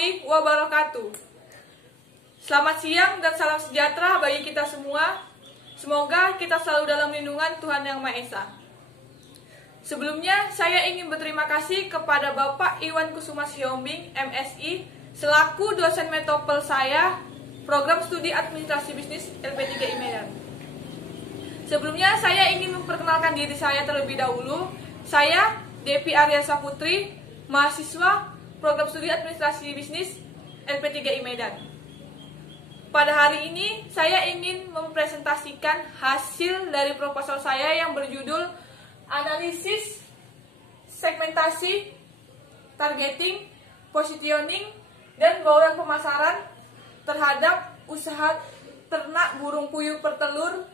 warahmatullahi wabarakatuh. Selamat siang dan salam sejahtera bagi kita semua. Semoga kita selalu dalam lindungan Tuhan Yang Maha Esa. Sebelumnya, saya ingin berterima kasih kepada Bapak Iwan Kusuma Siombing, MSI, selaku dosen metopel saya, Program Studi Administrasi Bisnis LP3I Medan. Sebelumnya, saya ingin memperkenalkan diri saya terlebih dahulu. Saya Devi Aryasa Putri, mahasiswa Program Studi Administrasi Bisnis LP3I Medan. Pada hari ini, saya ingin mempresentasikan hasil dari proposal saya yang berjudul Analisis, Segmentasi, Targeting, Positioning, dan Bauran Pemasaran terhadap usaha ternak burung puyuh pertelur.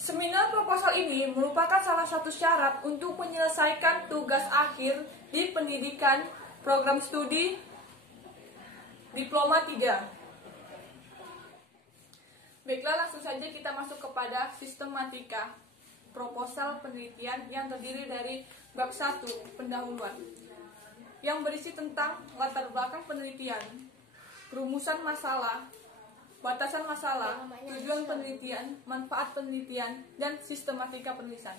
Seminar proposal ini merupakan salah satu syarat untuk menyelesaikan tugas akhir di pendidikan program studi Diploma 3. Baiklah, langsung saja kita masuk kepada sistematika proposal penelitian yang terdiri dari bab 1, pendahuluan, yang berisi tentang latar belakang penelitian, rumusan masalah, batasan masalah, tujuan penelitian, manfaat penelitian, dan sistematika penulisan.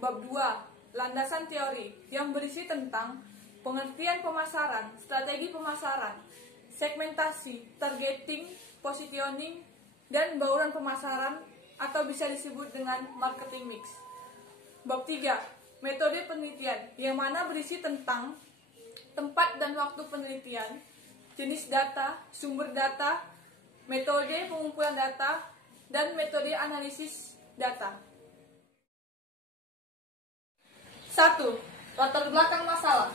Bab 2, landasan teori, yang berisi tentang pengertian pemasaran, strategi pemasaran, segmentasi, targeting, positioning, dan bauran pemasaran atau bisa disebut dengan marketing mix. Bab 3, metode penelitian, yang mana berisi tentang tempat dan waktu penelitian, jenis data, sumber data, metode pengumpulan data, dan metode analisis data. 1. Latar belakang masalah.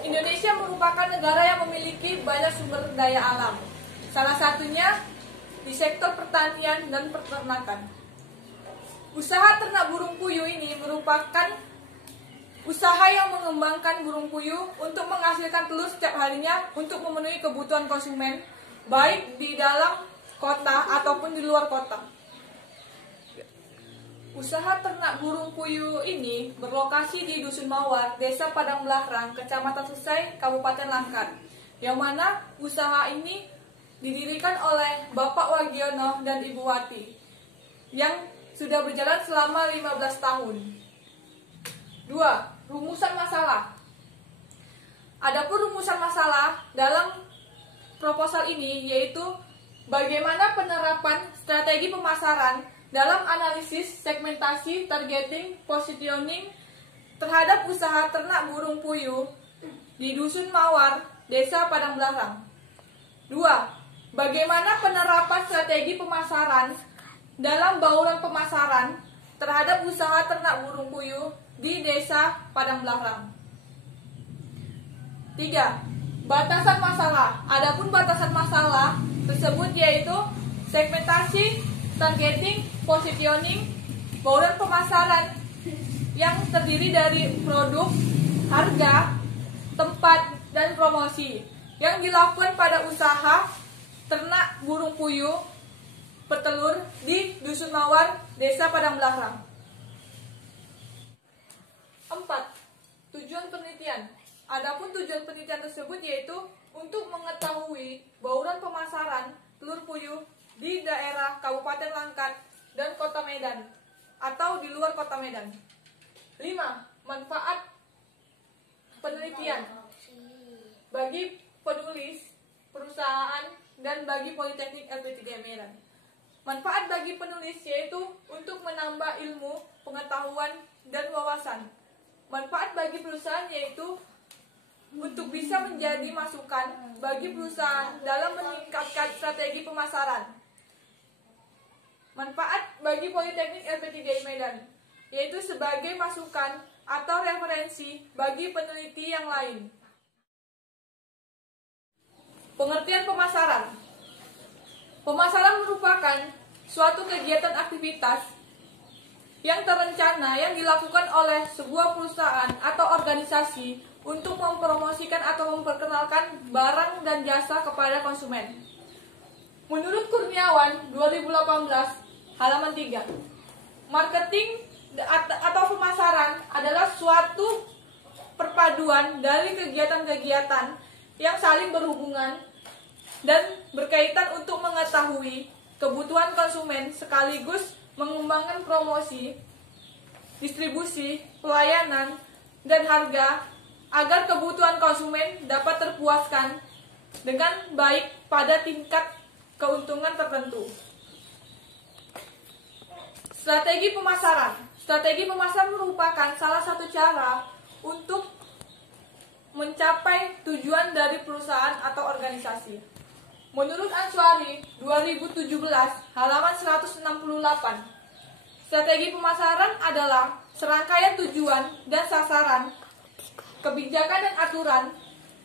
Indonesia merupakan negara yang memiliki banyak sumber daya alam. Salah satunya di sektor pertanian dan peternakan. Usaha ternak burung puyuh ini merupakan usaha yang mengembangkan burung puyuh untuk menghasilkan telur setiap harinya untuk memenuhi kebutuhan konsumen, baik di dalam kota ataupun di luar kota. Usaha ternak burung puyuh ini berlokasi di Dusun Mawar, Desa Padang Belahrang, Kecamatan Sesai, Kabupaten Langkat, yang mana usaha ini didirikan oleh Bapak Wagiono dan Ibu Wati, yang sudah berjalan selama 15 tahun. 2. Rumusan masalah. Adapun rumusan masalah dalam proposal ini yaitu bagaimana penerapan strategi pemasaran dalam analisis, segmentasi, targeting, positioning terhadap usaha ternak burung puyuh di Dusun Mawar, Desa Padang Belahrang. 2. Bagaimana penerapan strategi pemasaran dalam bauran pemasaran terhadap usaha ternak burung puyuh di Desa Padang Belahrang. 3. Batasan masalah. Adapun batasan masalah tersebut yaitu segmentasi, targeting, positioning, bauran pemasaran yang terdiri dari produk, harga, tempat, dan promosi yang dilakukan pada usaha ternak burung puyuh petelur di Dusun Mawar, Desa Padang Belahrang. 4. Tujuan penelitian. Adapun tujuan penelitian tersebut yaitu untuk mengetahui bauran pemasaran telur puyuh di daerah Kabupaten Langkat dan Kota Medan atau di luar Kota Medan. 5. Manfaat penelitian bagi penulis, perusahaan, dan bagi Politeknik LP3I Medan. Manfaat bagi penulis yaitu untuk menambah ilmu, pengetahuan, dan wawasan. Manfaat bagi perusahaan yaitu untuk bisa menjadi masukan bagi perusahaan dalam meningkatkan strategi pemasaran. Manfaat bagi Politeknik LP3I Medan yaitu sebagai masukan atau referensi bagi peneliti yang lain. Pengertian pemasaran. Pemasaran merupakan suatu kegiatan aktivitas yang terencana yang dilakukan oleh sebuah perusahaan atau organisasi untuk mempromosikan atau memperkenalkan barang dan jasa kepada konsumen. Menurut Kurniawan 2018 halaman 3, marketing atau pemasaran adalah suatu perpaduan dari kegiatan-kegiatan yang saling berhubungan dan berkaitan untuk mengetahui kebutuhan konsumen sekaligus mengembangkan promosi, distribusi, pelayanan, dan harga agar kebutuhan konsumen dapat terpuaskan dengan baik pada tingkat keuntungan tertentu. Strategi pemasaran. Strategi pemasaran merupakan salah satu cara untuk mencapai tujuan dari perusahaan atau organisasi. Menurut Answari 2017 halaman 168, strategi pemasaran adalah serangkaian tujuan dan sasaran, kebijakan dan aturan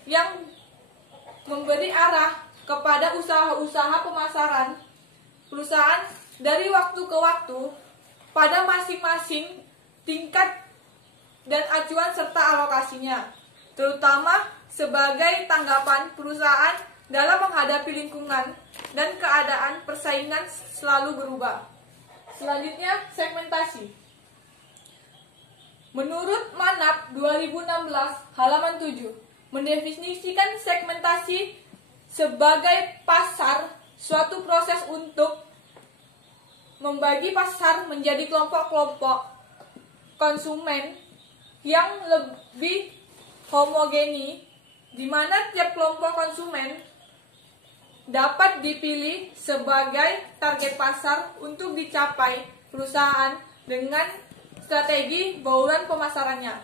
yang memberi arah kepada usaha-usaha pemasaran perusahaan dari waktu ke waktu pada masing-masing tingkat dan acuan serta alokasinya, terutama sebagai tanggapan perusahaan dalam menghadapi lingkungan dan keadaan persaingan selalu berubah. Selanjutnya, segmentasi. Menurut Manap 2016 halaman 7, mendefinisikan segmentasi sebagai pasar, suatu proses untuk membagi pasar menjadi kelompok-kelompok konsumen yang lebih homogeni, di mana tiap kelompok konsumen dapat dipilih sebagai target pasar untuk dicapai perusahaan dengan strategi bauran pemasarannya.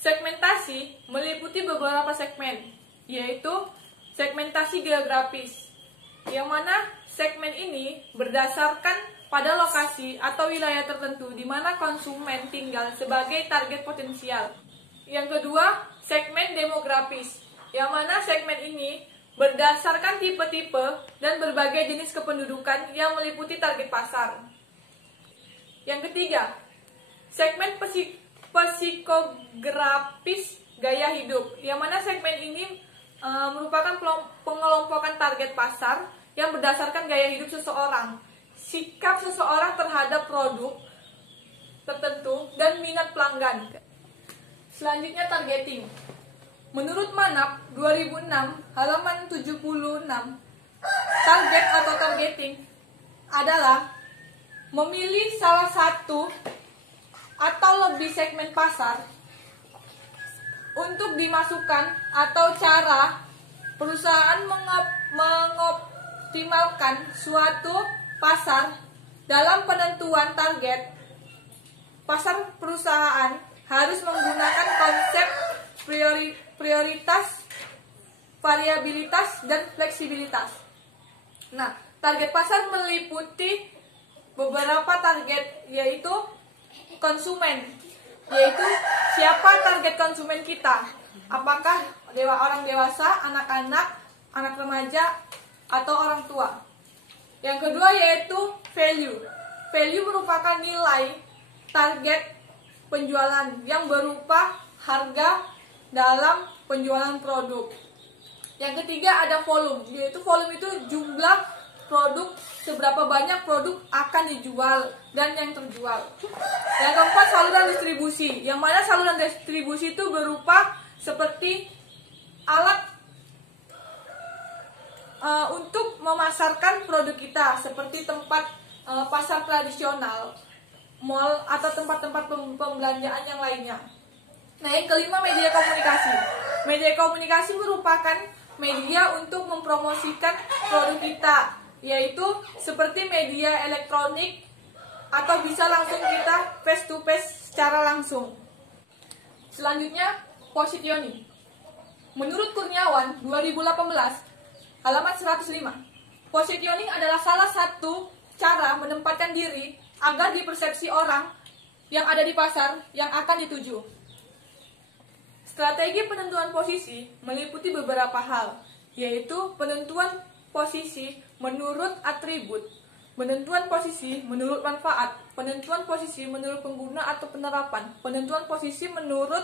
Segmentasi meliputi beberapa segmen, yaitu segmentasi geografis, yang mana segmen ini berdasarkan pada lokasi atau wilayah tertentu di mana konsumen tinggal sebagai target potensial. Yang kedua, segmen demografis, yang mana segmen ini berdasarkan tipe-tipe dan berbagai jenis kependudukan yang meliputi target pasar. Yang ketiga, segmen psikografis gaya hidup, yang mana segmen ini merupakan pengelompokan target pasar yang berdasarkan gaya hidup seseorang, sikap seseorang terhadap produk tertentu, dan minat pelanggan. Selanjutnya, targeting. Menurut Manap 2006 halaman 76, target atau targeting adalah memilih salah satu atau lebih segmen pasar untuk dimasukkan atau cara perusahaan mengoptimalkan suatu pasar. Dalam penentuan target pasar, perusahaan harus menggunakan konsep prioritas, variabilitas, dan fleksibilitas. Nah, target pasar meliputi beberapa target, yaitu konsumen, yaitu siapa target konsumen kita, apakah orang dewasa, anak-anak, anak remaja, atau orang tua. Yang kedua yaitu value. Value merupakan nilai target penjualan yang berupa harga dalam penjualan produk. Yang ketiga ada volume, yaitu volume itu jumlah produk, seberapa banyak produk akan dijual dan yang terjual. Yang keempat, saluran distribusi, yang mana saluran distribusi itu berupa seperti alat untuk memasarkan produk kita, seperti tempat pasar tradisional, mall, atau tempat-tempat pembelanjaan yang lainnya. Nah, yang kelima, media komunikasi. Media komunikasi merupakan media untuk mempromosikan produk kita, yaitu seperti media elektronik atau bisa langsung kita face to face secara langsung. Selanjutnya, positioning. Menurut Kurniawan 2018 halaman 105, positioning adalah salah satu cara menempatkan diri agar dipersepsi orang yang ada di pasar yang akan dituju. Strategi penentuan posisi meliputi beberapa hal, yaitu penentuan posisi menurut atribut, penentuan posisi menurut manfaat, penentuan posisi menurut pengguna atau penerapan, penentuan posisi menurut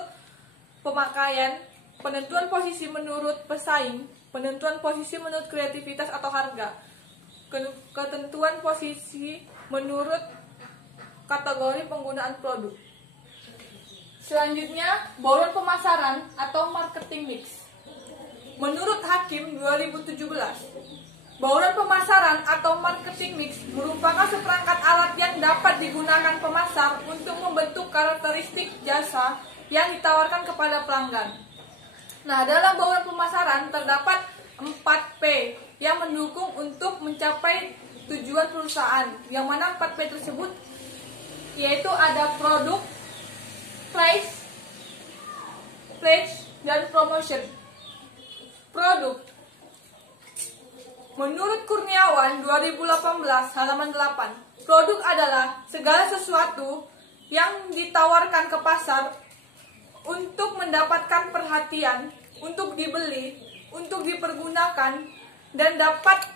pemakaian, penentuan posisi menurut pesaing, penentuan posisi menurut kreativitas atau harga, ketentuan posisi menurut kategori penggunaan produk. Selanjutnya, bauran pemasaran atau marketing mix. Menurut Hakim 2017, bauran pemasaran atau marketing mix merupakan seperangkat alat yang dapat digunakan pemasar untuk membentuk karakteristik jasa yang ditawarkan kepada pelanggan. Nah, dalam bauran pemasaran terdapat 4P yang mendukung untuk mencapai tujuan perusahaan, yang mana 4P tersebut yaitu ada produk, price, place, dan promotion. Produk. Menurut Kurniawan 2018 halaman 8, produk adalah segala sesuatu yang ditawarkan ke pasar untuk mendapatkan perhatian, untuk dibeli, untuk dipergunakan, dan dapat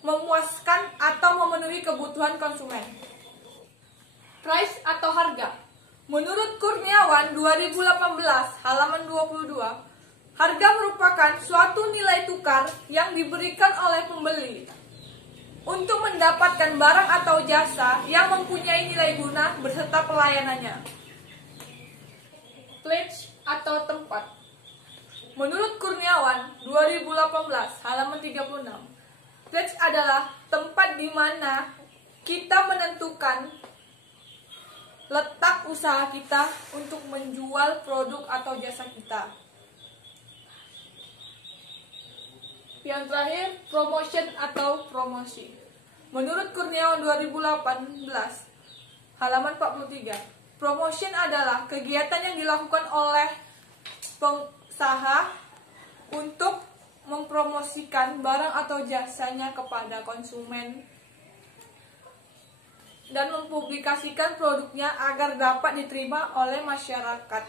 memuaskan atau memenuhi kebutuhan konsumen. Price atau harga. Menurut Kurniawan 2018 halaman 22, harga merupakan suatu nilai tukar yang diberikan oleh pembeli untuk mendapatkan barang atau jasa yang mempunyai nilai guna beserta pelayanannya. Place atau tempat. Menurut Kurniawan 2018 halaman 36, place adalah tempat di mana kita menentukan letak usaha kita untuk menjual produk atau jasa kita. Yang terakhir, promotion atau promosi. Menurut Kurniawan 2018 halaman 43, promotion adalah kegiatan yang dilakukan oleh pengusaha untuk mempromosikan barang atau jasanya kepada konsumen dan mempublikasikan produknya agar dapat diterima oleh masyarakat.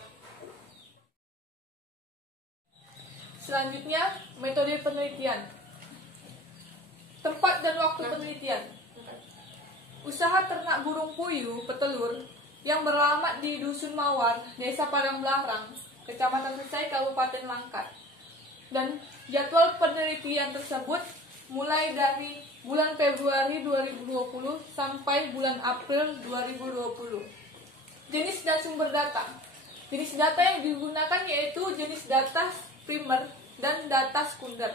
Selanjutnya, metode penelitian. Tempat dan waktu penelitian. Usaha ternak burung puyuh petelur yang beralamat di Dusun Mawar, Desa Padang Belarang, Kecamatan Mesai, Kabupaten Langkat. Dan jadwal penelitian tersebut mulai dari bulan Februari 2020 sampai bulan April 2020. Jenis dan sumber data. Jenis data yang digunakan yaitu jenis data primer dan data sekunder.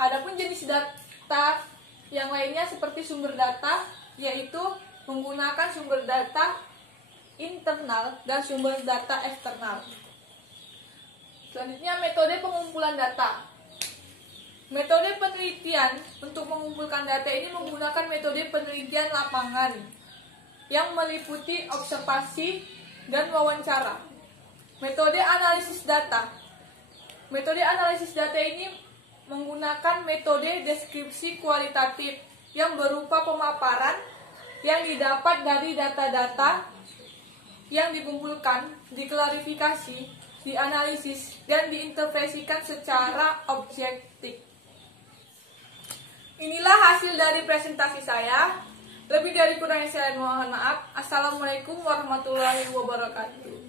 Adapun jenis data yang lainnya seperti sumber data yaitu menggunakan sumber data internal dan sumber data eksternal. Selanjutnya, metode pengumpulan data. Metode penelitian untuk mengumpulkan data ini menggunakan metode penelitian lapangan yang meliputi observasi dan wawancara. Metode analisis data. Metode analisis data ini menggunakan metode deskripsi kualitatif yang berupa pemaparan yang didapat dari data-data yang dikumpulkan, diklarifikasi, dianalisis, dan diinterpretasikan secara objektif. Inilah hasil dari presentasi saya. Lebih dari kurangnya saya mohon maaf. Assalamualaikum warahmatullahi wabarakatuh.